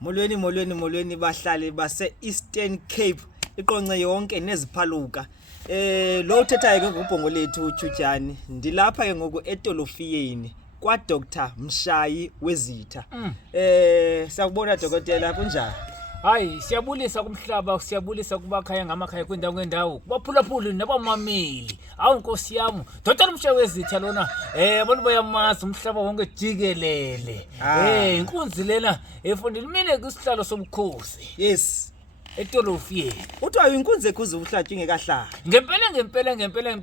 Molweni bahlali base Eastern Cape iqonce yonke neziphaluka. Lo uthethayo ke ngubhongo lethu uThutyani. Ndilapha ke ngoku etolofiyeni kwa Dr. Mshayiwezitha. Siyakubona dokotela kunjani? Hayi siyabulisa kumhlaba siyabulisa kubakhaya ngamakhaya kwendawo kubaphulaphuli nabamameli awu Nkosi yami Dr. Mshayiwezitha lona abantu bayamazi umhlaba wonke jikelele inkunzi lena efundile mina kusihlalo somkhosi Yes etolofiyeni uthiwa inkunzi ekhuza ubuhlatshu ingekahlala ngempela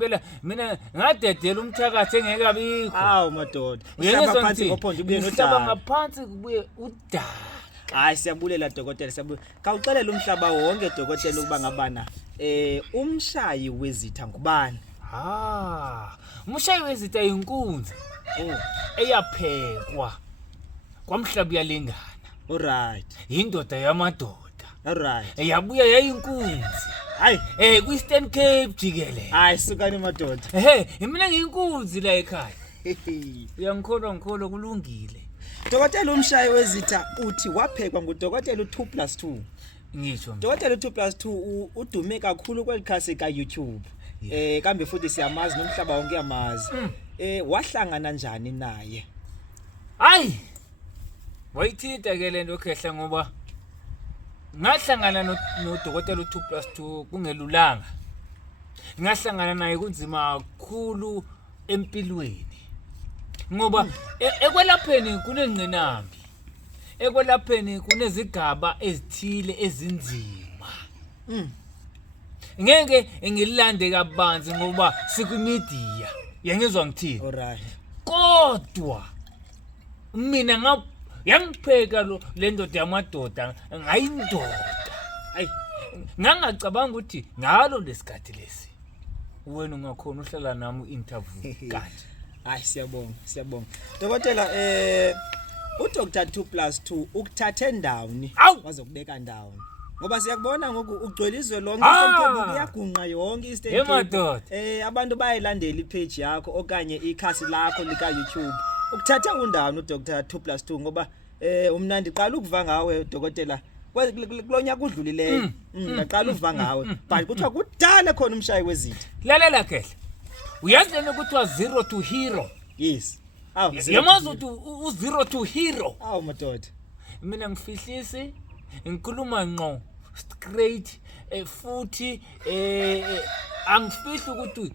mina ngadedela umthakathi engekabikho awu madoda uhlaba phansi ngophonje ubuye nodaba uhlaba ngaphansi kubuye udaka. Hayi siyabulela dokotela siyabulela. Kawuxelela umhlaba wonke dokotela ukuba ngabana Umshayiwezitha ngubani? Mshayiwezitha inkunzi eyaphekwa kwamhlaba yalengana. Alright. Indoda yamadoda. Alright. Yabuya yayinkunzi. Hayi ku Eastern Cape jikelele. Hayi sukani madoda. Mina ngiyinkunzi la ekhaya. Uyangikholwa kulungile. Dokotela Umshayiwezitha uthi waphekwa ngudokotela u2+2. Ngisho. Dokotela u2+2 udume kakhulu kwelikhasi ka YouTube. Kambe futhi siyamazi nomhlaba wonke yamazi. Wahlangana njani naye? Hayi. Wayithinta ke lento khehla ngoba ngahlangana nodokotela u2+2 kungelulanga. Ngahlangana naye kunzima kakhulu empilweni. Ngoba ekwelapheni kunengqinambi ekwelapheni kunezigaba ezithile ezinzima ngeke ngilande kabanzi ngoba sikumedia yangizwa ngithini. Alright. Kodwa mina yangipheka le ndoda yamadoda ngayindoda ngangacabanga ukuthi ngalo lesikhathi lesi wena ungakhona uhlala nami interview kanje. Hayi siyabonga. Dokotela uDr 2+2 ukuthathe ndawoni wazokubeka ndawoni. Ngoba siyakubona ngoku ugcwelizwe lonke isemphembu kuyagunqa yonke Eastern Cape. Abantu bayilandela ipage yakho okanye ikhasi lakho lika YouTube. Ukuthathe undawoni uDr 2+2 ngoba umna ndiqala ukuva ngawe dokotela kulonyaka udlulileyo. Ngaqala ukuva ngawe but kuthiwa kudala khona Umshayiwezitha. Lalela kehle. Uyazi lena kuthiwa 0 to hero. Yes. Yamazi ukuthi u0 to hero. Awu madoda. Mina ngifihlisi ngikhuluma ngqo straight futhi angifihli ukuthi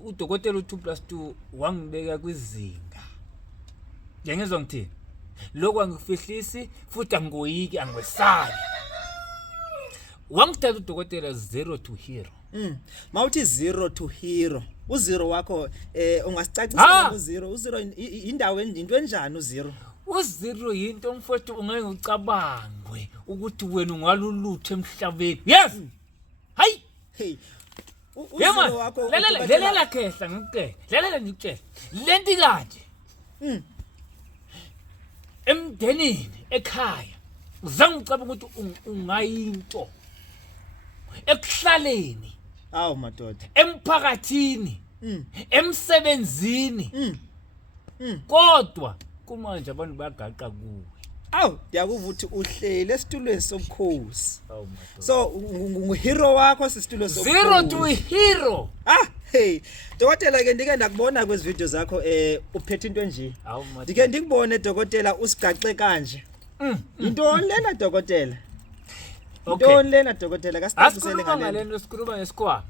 udokotela u2+2 wangibeka kwizinga. Ngiyangizwa ngithini? Lokho angifihlisi futhi angoyiki angwesabi. Wangithatha udokotela 0 to hero. Mawuthi 0 to hero. U0 wakho ungasicacisela u0. U0 indawo into enjani u0? U0 yinto mfowethu ungeke ucabangwe ukuthi wena ungalulutho emhlabeni. Yes. Hayi. Hey. U0 wakho lalela khehla ngikutshela. Lalela ngikutshela. Lenti kanje. Emndenini ekhaya uzange ucabanga ukuthi ungayinto. Ekuhlaleni awu madoda emphakathini emsebenzini kodwa kumanje abantu bayagaqa kuwe. Awu ndiyakuva ukuthi uhlele esitulweni sobukhosi. So nguhero wakho sisitulo sobukhosi. 0 to hero. Hey dokotela ke ndike ndakubona kwezi video zakho uphethe into enje. Ndike ndikubone dokotela usigaxe kanje. Intoni lena dokotela? Intoni lena dokotela kasicacisele ngalento sikhuluma ngesikhwama.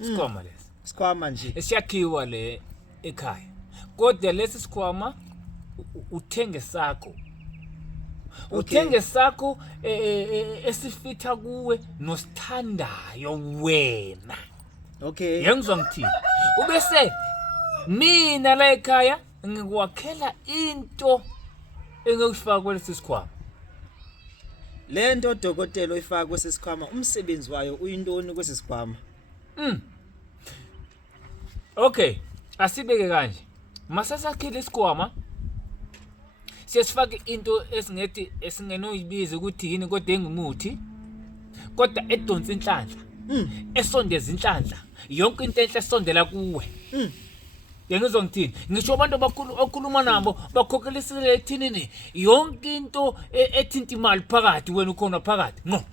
Sikhwama lesi. Sikhwama nje. Esiyakhiwa le ekhaya. Kodwa lesi sikhwama uthenge sakho. Uthenge sakho esifitha kuwe nosithandayo wena. Okay. Yangizwa ngithini? Ubese mina la ekhaya ngikwakhela into engekufaka kwelesi sikhwama. Lento dokotela oyifaka kwesisikhwama umsebenzi wayo uyintoni kwesisikhwama? Okay, asibeke kanje. Masasakhile isikhwama. Siyasifaka into esingethi esingenoyibiza ukuthi yini kodwa engumuthi. Kodwa edonsa inhlanhla. Esondeza inhlanhla. Yonke into enhle esondela kuwe. ngizongithini ngisho abantu okhuluma nabo bakhokhelisele ethinini yonke into ethinta imali phakathi wena ukhona phakathi ngo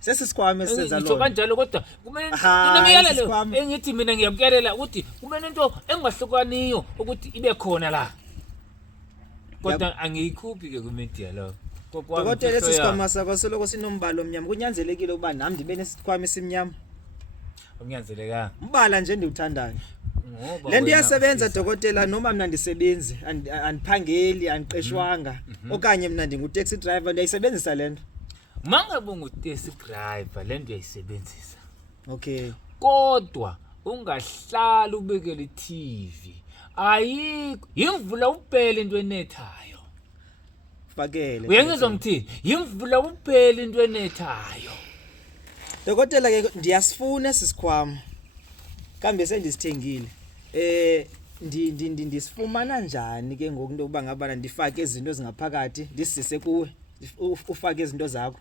sesisikhwame senza ngisho lo kanjalo kodwa kumele kunemiyalelo engithi mina ngiyakuyalela ukuthi kumele into engahlukaniyo ukuthi ibe khona la kodwa angiyikhuphi ke kumedia lo Dokotela lesisikhwama sakho soloko sinombalo omnyama kunyanzelekile ukuba nami ndibe nesikhwama esimnyama kunyanzeleka umbala nje ndiwuthandayo lento iyasebenza dokotela noma mina ndisebenzi andiphangeli andiqeshwanga okanye mina ndingu-taxi driver ndiyayisebenzisa lento mangabe ungu-taxi driver lento uyayisebenzisa okay kodwa ungahlala ubekele i-TV ayikho yimvula uphele into enethayo fakele uyangizwa ngithini yimvula uphele into enethayo dokotela ke ndiyasifuna sisikhwama kambe sendisithengile ndisifumana njani ke ngoku into kuba ngabana ndifake izinto ezingaphakathi ndisise kuwe ufake izinto zakho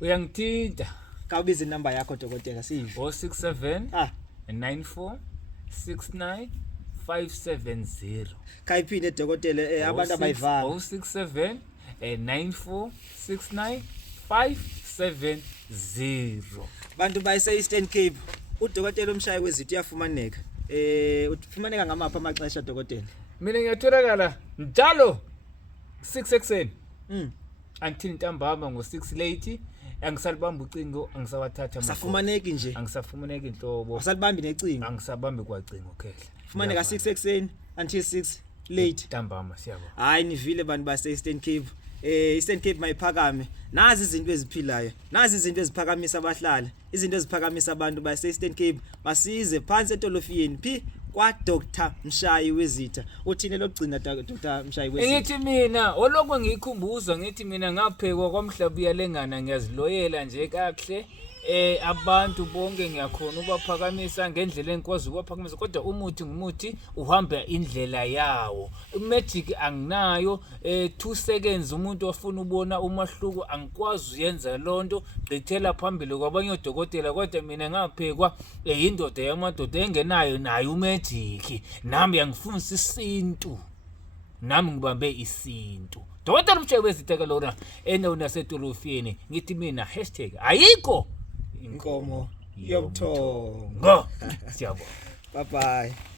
uyangithinta kawubiza inamba yakho dokotela sive 067 94 69 570 kayiphinde dokotela abantu abayivala 067 94 69 570 bantu bayise Eastern Cape udokotela Mshayiwezitha uyafumaneka ufumaneka ngamapha amaxesha dokotela mina ngiyatholakala njalo 6 ekseni until ntambama ngo6 late angisalibamba ucingo angisawathatha safumaneki nje angisafumaneki inhlobo asalibambi necingo angisabambi kwacingo khehla fumaneka 6 ekseni until 6 late ntambama siyabo hayi nivile bantu base Eastern Cape Eastern Cape mayiphakame nazi izinto eziphilayo nazi izinto eziphakamisa abahlali izinto eziphakamisa abantu base Eastern Cape basize phansi etolofiyeni phi kwa Dr Mshayiwezitha uthini lokugcina Dr Mshayiwezitha ngithi mina olokho ngiyikhumbuza ngithi mina ngaphekwa kwamhlaba uyalengana ngiyaziloyela nje kahle abantu bonke ngiyakhona ubaphakamisa ngendlela engikwazi ubaphakamisa kodwa umuthi ngumuthi uhamba indlela yawo magic anginayo 2 seconds umuntu ofuna ubona umahluko angikwazi uyenza lonto gqithela phambili kwabanye odokotela kodwa mina ngaphekwa indoda yamadoda engenayo nayo umagic nami yangifundisa isintu nami ngibambe isintu Dokotela Mshayiwezitha ke lona enona setolofiyeni ngithi mina #ayikho inkomo yobuthongo ngo siyabonga bye bye